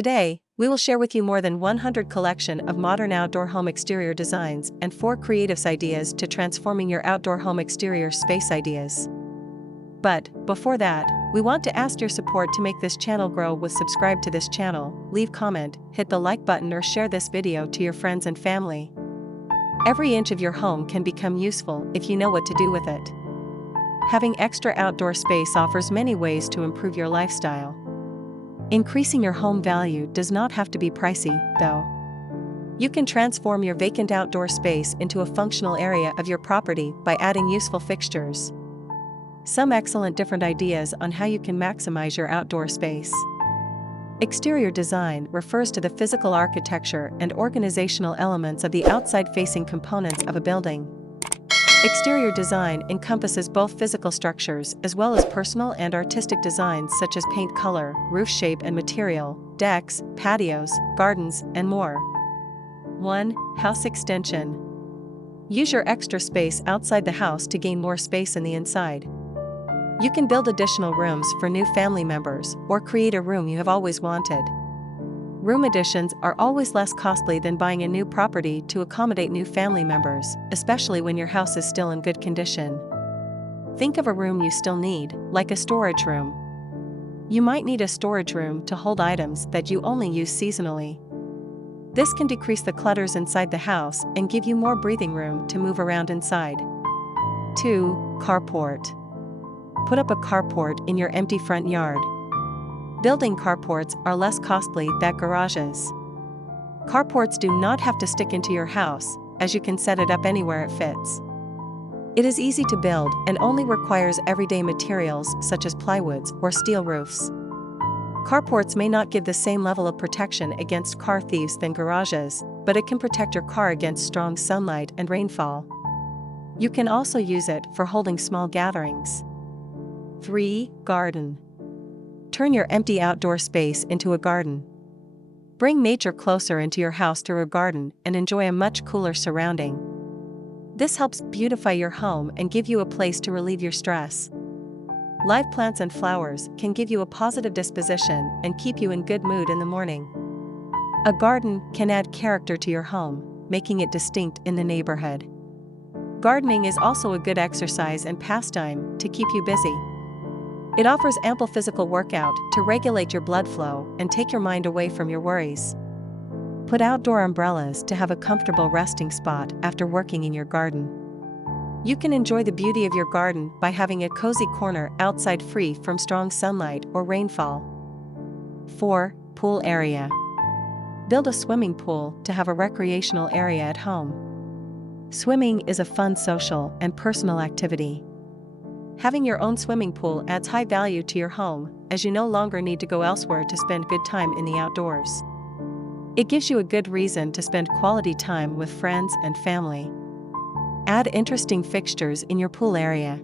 Today, we will share with you more than 100 collection of modern outdoor home exterior designs and 4 creative ideas to transforming your outdoor home exterior space ideas. But, before that, we want to ask your support to make this channel grow with subscribe to this channel, leave comment, hit the like button or share this video to your friends and family. Every inch of your home can become useful if you know what to do with it. Having extra outdoor space offers many ways to improve your lifestyle. Increasing your home value does not have to be pricey, though. You can transform your vacant outdoor space into a functional area of your property by adding useful fixtures. Some excellent different ideas on how you can maximize your outdoor space. Exterior design refers to the physical architecture and organizational elements of the outside-facing components of a building. Exterior design encompasses both physical structures as well as personal and artistic designs such as paint color, roof shape and material, decks, patios, gardens, and more. 1. House extension. Use your extra space outside the house to gain more space in the inside. You can build additional rooms for new family members or create a room you have always wanted. Room additions are always less costly than buying a new property to accommodate new family members, especially when your house is still in good condition. Think of a room you still need, like a storage room. You might need a storage room to hold items that you only use seasonally. This can decrease the clutters inside the house and give you more breathing room to move around inside. 2. Carport. Put up a carport in your empty front yard. Building carports are less costly than garages. Carports do not have to stick into your house, as you can set it up anywhere it fits. It is easy to build and only requires everyday materials such as plywoods or steel roofs. Carports may not give the same level of protection against car thieves than garages, but it can protect your car against strong sunlight and rainfall. You can also use it for holding small gatherings. 3. Garden. Turn your empty outdoor space into a garden. Bring nature closer into your house through a garden and enjoy a much cooler surrounding. This helps beautify your home and give you a place to relieve your stress. Live plants and flowers can give you a positive disposition and keep you in good mood in the morning. A garden can add character to your home, making it distinct in the neighborhood. Gardening is also a good exercise and pastime to keep you busy. It offers ample physical workout to regulate your blood flow and take your mind away from your worries. Put outdoor umbrellas to have a comfortable resting spot after working in your garden. You can enjoy the beauty of your garden by having a cozy corner outside free from strong sunlight or rainfall. 4. Pool area. Build a swimming pool to have a recreational area at home. Swimming is a fun social and personal activity. Having your own swimming pool adds high value to your home, as you no longer need to go elsewhere to spend good time in the outdoors. It gives you a good reason to spend quality time with friends and family. Add interesting fixtures in your pool area.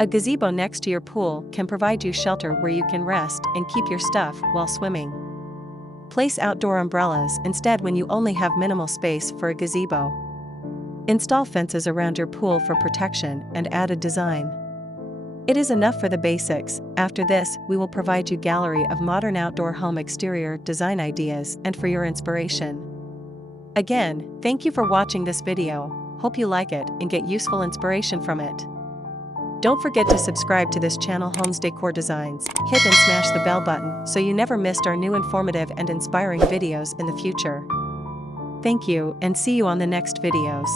A gazebo next to your pool can provide you shelter where you can rest and keep your stuff while swimming. Place outdoor umbrellas instead when you only have minimal space for a gazebo. Install fences around your pool for protection and add a design. It is enough for the basics. After this, we will provide you a gallery of modern outdoor home exterior design ideas and for your inspiration. Again, thank you for watching this video. Hope you like it and get useful inspiration from it. Don't forget to subscribe to this channel Homes Decor Designs. Hit and smash the bell button so you never missed our new informative and inspiring videos in the future. Thank you and see you on the next videos.